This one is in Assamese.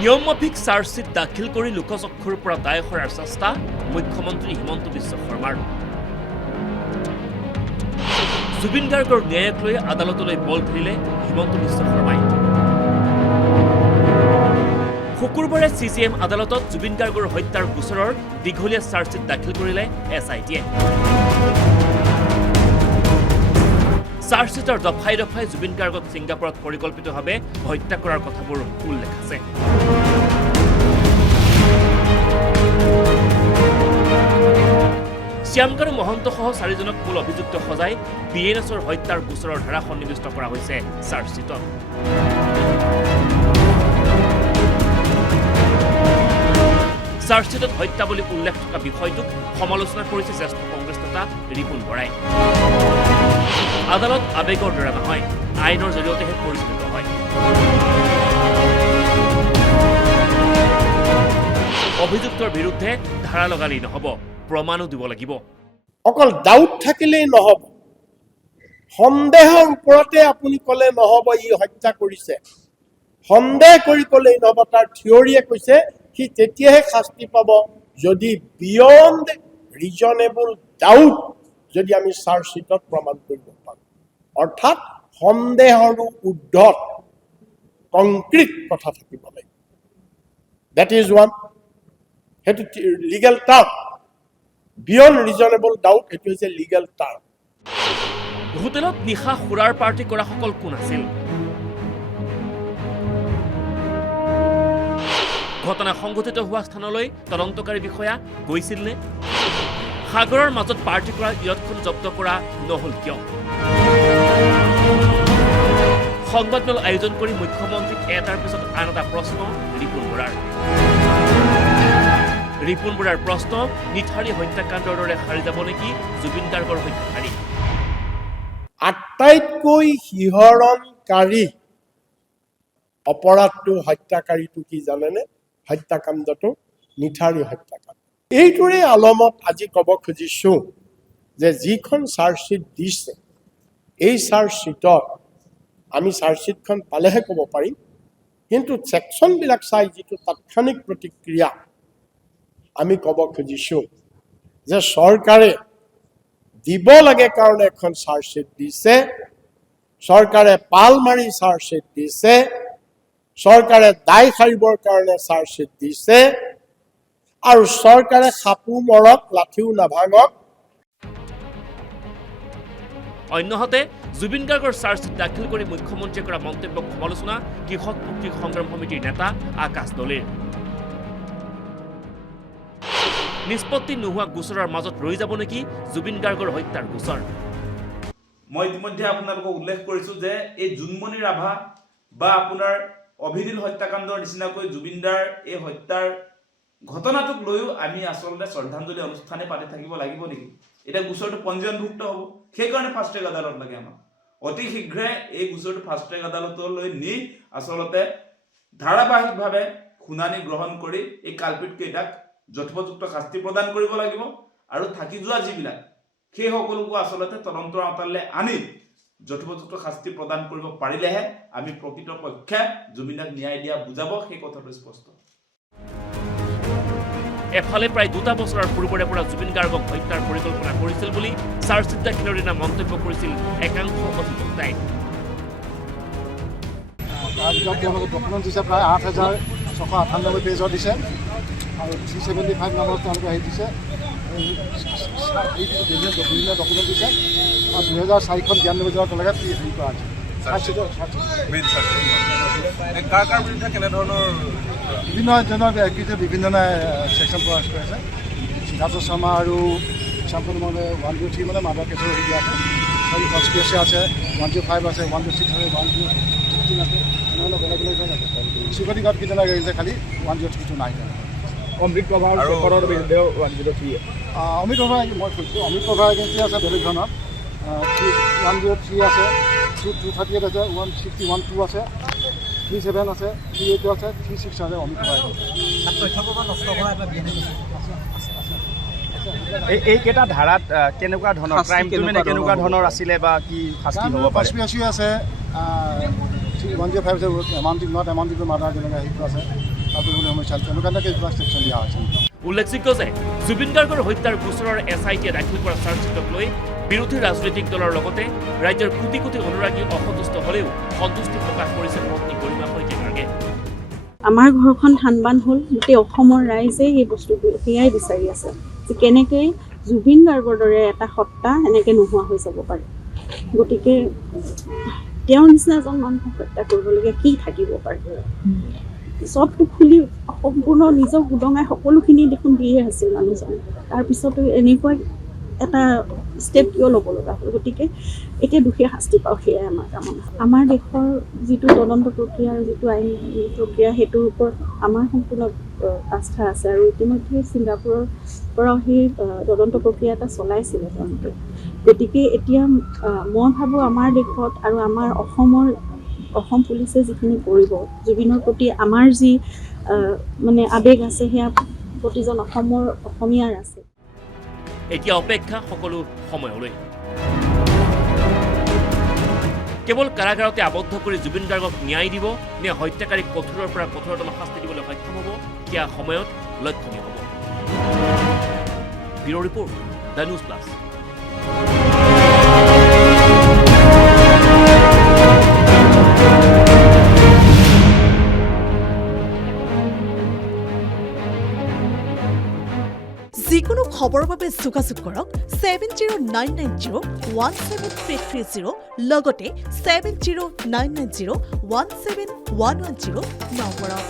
নিয়মমাফিক চাৰ্জশ্বিট দাখিল কৰি লোকচক্ষুৰ পৰা দায় সৰাৰ চেষ্টা মুখ্যমন্ত্ৰী হিমন্ত বিশ্ব শৰ্মাৰ। জুবিন গাৰ্গৰ ন্যায়ক লৈ আদালতলৈ বল ধৰিলে হিমন্ত বিশ্ব শৰ্মাই। শুকুৰবাৰে CJM আদালতত জুবিন গাৰ্গৰ হত্যাৰ গোচৰৰ দীঘলীয়া চাৰ্জশ্বিট দাখিল কৰিলে SITয়ে। চাৰ্জশ্বিটৰ দফাই দফাই জুবিন গাৰ্গক ছিংগাপুৰত পৰিকল্পিতভাৱে হত্যা কৰাৰ কথাবোৰ উল্লেখ আছে। শ্যামকানু মহন্তসহ 4জনক মূল অভিযুক্ত সজাই BNSৰ হত্যাৰ গোচৰৰ ধাৰা সন্নিৱিষ্ট কৰা হৈছে চাৰ্জশ্বিটত। চাৰ্জশ্বিটত হত্যা বুলি উল্লেখ থকা বিষয়টোক সমালোচনা কৰিছে জ্যেষ্ঠ কংগ্ৰেছ নেতা ৰিপুণ বৰাই। আদালত আবেগৰ দ্বাৰা নহয়, আইনৰ জৰিয়তেহে পৰিচালিত হয়। অভিযুক্তৰ বিৰুদ্ধে ধাৰা লগালেই নহব, প্ৰমাণো দিব লাগিব। অকল ডাউট থাকিলেই নহব, সন্দেহৰ ওপৰতে আপুনি ক'লে নহব ই হত্যা কৰিছে, সন্দেহ কৰি ক'লেই নহব। তাৰ থিয়ৰীয়ে কৈছে সি তেতিয়াহে শাস্তি পাব যদি বিয়ণ্ড ৰিজনেবল ডাউট যদি আমি চাৰ্জশ্বিটত প্ৰমাণ কৰিব পাৰোঁ, অৰ্থাৎ সন্দেহৰো ঊৰ্ধত কংক্ৰিট কথা থাকিব লাগিব। দেট ইজ ওৱান, সেইটো legal term. Beyond reasonable doubt এইটো হৈছে লিগেল টাৰ্ম। হোটেলত নিশা সুৰাৰ পাৰ্টি কৰাসকল কোন আছিল? ঘটনা সংঘটিত হোৱা স্থানলৈ তদন্তকাৰী বিষয়া গৈছিল নে? সাগৰৰ মাজত পাৰ্টি কৰা ইয়টখন জব্দ কৰা নহল কিয়? সংবাদমেল আয়োজন কৰি মুখ্যমন্ত্ৰীক এটাৰ পিছত আন এটা প্ৰশ্ন ৰিপুণ বৰাৰ। ৰিপুণ বৰাৰ প্ৰশ্ন, নিঠাৰী হত্যাকাণ্ডৰ দৰে সাৰি যাব নেকি জুবিন গাৰ্গৰ হত্যাকাৰী? আটাইতকৈ শিহৰণকাৰী অপৰাধটো হত্যাকাৰীটো কি জানেনে? হত্যাকাণ্ডটো নিঠাৰী হত্যাকাণ্ড। এইটোৰে আলমত আজি ক'ব খুজিছো যে যিখন চাৰ্জশ্বিট দিছে, এই চাৰ্জশ্বিটত আমি চাৰ্জশ্বিটখন পালেহে ক'ব পাৰিম, কিন্তু ছেকশ্যনবিলাক চাই যিটো তাৎক্ষণিক প্ৰতিক্ৰিয়া আমি ক'ব খুজিছো যে চৰকাৰে দিব লাগে কাৰণে এখন চাৰ্জশ্বিট দিছে, চৰকাৰে পাল মাৰি চাৰ্জশ্বিট দিছে, চৰকাৰে দায় সাৰিবৰ কাৰণে চাৰ্জশ্বিট দিছে, আৰু চৰকাৰে সাপো মৰক লাঠিও নাভাঙক। অন্যহাতে জুবিন গাৰ্গৰ চাৰ্জশ্বিট দাখিল কৰি মুখ্যমন্ত্ৰীয়ে কৰা মন্তব্যক সমালোচনা কৃষক মুক্তি সংগ্ৰাম সমিতিৰ নেতা আকাশ দলেৰ। নিষ্পত্তি নোহোৱা গোচৰৰ মাজত ৰৈ যাব নেকি জুবিন গাৰ্গৰ হত্যাৰ গোচৰ? মই ইতিমধ্যে আপোনালোকক উল্লেখ কৰিছোঁ যে এই জোনমণি ৰাভা বা আপোনাৰ অভিনীল হত্যাকাণ্ডৰ নিচিনাকৈ জুবিনদাৰ এই হত্যাৰ ঘটনাটোক লৈও আমি আচলতে শ্ৰদ্ধাঞ্জলি অনুষ্ঠানে পাতি থাকিব লাগিব নেকি? এতিয়া গোচৰটো পঞ্জীয়নভুক্ত হ'ব, সেইকাৰণে ফাষ্ট ট্ৰেক আদালত লাগে আমাক। অতি শীঘ্ৰে এই গোচৰটো ফাষ্ট ট্ৰেক আদালতলৈ নি আচলতে ধাৰাবাহিকভাৱে শুনানি গ্ৰহণ কৰি এই কালপিতকেইটাক যথোপযুক্ত শাস্তি প্ৰদান কৰিব লাগিব, আৰু থাকি যোৱা যিবিলাক সেই সকলোকো আচলতে তদন্তৰ আওতালৈ আনি যথোপযুক্ত শাস্তি প্ৰদান কৰিব পাৰিলেহে আমি প্ৰকৃতপক্ষে জুবিনক ন্যায় দিয়া বুজাব, সেই কথাটো স্পষ্ট। এফালে প্ৰায় 2 বছৰৰ পূৰ্বৰে পৰা জুবিন গাৰ্গক হত্যাৰ পৰিকল্পনা কৰিছিল বুলি চাৰ্জশ্বিট দাখিলৰ দিনা মন্তব্য কৰিছিল একাংশ অধিবক্তাই। তাৰপিছত তেওঁলোকে ডকুমেণ্ট দিছে প্ৰায় 8,698 পেজৰ দিছে, আৰু 375 নামৰ তেওঁলোকে হেৰি দিছে, বিভিন্ন ডকুমেণ্ট দিছে, আৰু 2004খন 92 বছৰৰ তলৈকে হেৰি কৰা হৈছে। বিভিন্ন বিভিন্নজনে ছেকশ্যন প্ৰয়াস কৰি আছে। সিদ্ধাৰ্থ শৰ্মা আৰু শ্যামকানু মানে 103 মানে মাৰ্ডাৰ কেছৰ হেৰি দিয়া আছে, আৰু কনস্পিৰেচি আছে, 105 আছে, 106 আছে, 115 আছে, এনেধৰণৰ বেলেগ বেলেগ আছে। চিকিউৰিটি গাৰ্ড কেইজনে এৰিছে, খালি 103টো নাই। অমৃত প্ৰভাৰ বিৰুদ্ধেও 103। অমিত প্ৰভা মই কৈছোঁ, অমিত প্ৰভাৰ এগেইনষ্টে আছে বেলেগ ধৰণৰ 103 আছে, 238 আছে, 161(2) আছে, 37 আছে, 38 আছে, 36 আছে। অমিত প্ৰভাৰ এইকেইটা ধাৰাত কেনেকুৱা ধৰণৰ ক্ৰাইমটো মানে কেনেকুৱা ধৰণৰ আছিলে বা কি শাস্তি হ'ব পাৰে? কনস্পিৰেচি আছে, 105 যে এমাউণ্টিং নট এমাউণ্টিং টু মাৰ্ডাৰ যেনেকৈ সেইটো আছে তাতো বুলি সমস্যা তেনেকুৱা কেইবাৰ ছেকশ্যন দিয়া হৈছে। উল্লেখযোগ্য যে জুবিন গাৰ্গৰ হত্যাৰ গোচৰৰ SITয়ে দাখিল কৰা চাৰ্জশ্বিটক লৈ বিৰোধী ৰাজনৈতিক দলৰ লগতে ৰাজ্যৰ কোটি কোটি অনুৰাগী অসন্তুষ্ট হ'লেও সন্তুষ্টি প্ৰকাশ কৰিছে পত্নী গৰিমা শইকীয়াগাৰ্গে। আমাৰ ঘৰখন থানবান হ'ল, গোটেই অসমৰ ৰাইজে এই বস্তুটো সেয়াই বিচাৰি আছে যে কেনেকৈ জুবিন গাৰ্গৰ দৰে এটা সত্তা এনেকৈ নোহোৱা হৈ যাব পাৰে। গতিকে তেওঁৰ নিচিনা এজন মানুহক হত্যা কৰিবলগীয়া কি থাকিব পাৰে? চবটো খুলি সম্পূৰ্ণ নিজক উদঙাই সকলোখিনি দেখোন দিয়ে আছিল মানুহজন। তাৰপিছতো এনেকুৱা এটা ষ্টেপ কিয় ল'ব লগা হ'ল? গতিকে এতিয়া দোষীয়ে শাস্তি পাওক, সেয়াই আমাৰ কামনা। আমাৰ দেশৰ যিটো তদন্ত প্ৰক্ৰিয়া আৰু যিটো আইন প্ৰক্ৰিয়া সেইটোৰ ওপৰত আমাৰ সম্পূৰ্ণ আস্থা আছে আৰু ইতিমধ্যে ছিংগাপুৰৰ পৰাও সেই তদন্ত প্ৰক্ৰিয়া এটা চলাইছিলে তেওঁলোকে। গতিকে এতিয়া মই ভাবোঁ আমাৰ দেশত আৰু আমাৰ অসম পুলিচে যিখিনি কৰিব, জুবিনৰ প্ৰতি আমাৰ যি মানে আৱেগ আছে সেয়া প্ৰতিজন অসমীয়াৰ আছে। এতিয়া অপেক্ষা সকলো সময়লৈ। কেৱল কাৰাগাৰতে আবদ্ধ কৰি জুবিন গাৰ্গক ন্যায় দিব নে হত্যাকাৰীক কঠোৰৰ পৰা কঠোৰতম শাস্তি দিবলৈ সক্ষম হ'ব, সেয়া সময়ত লক্ষণীয় হ'ব। Bureau report, the news plus. যিকোনো খবৰৰ বাবে যোগাযোগ কৰক 7099017330 লগতে 7099017110 নম্বৰত।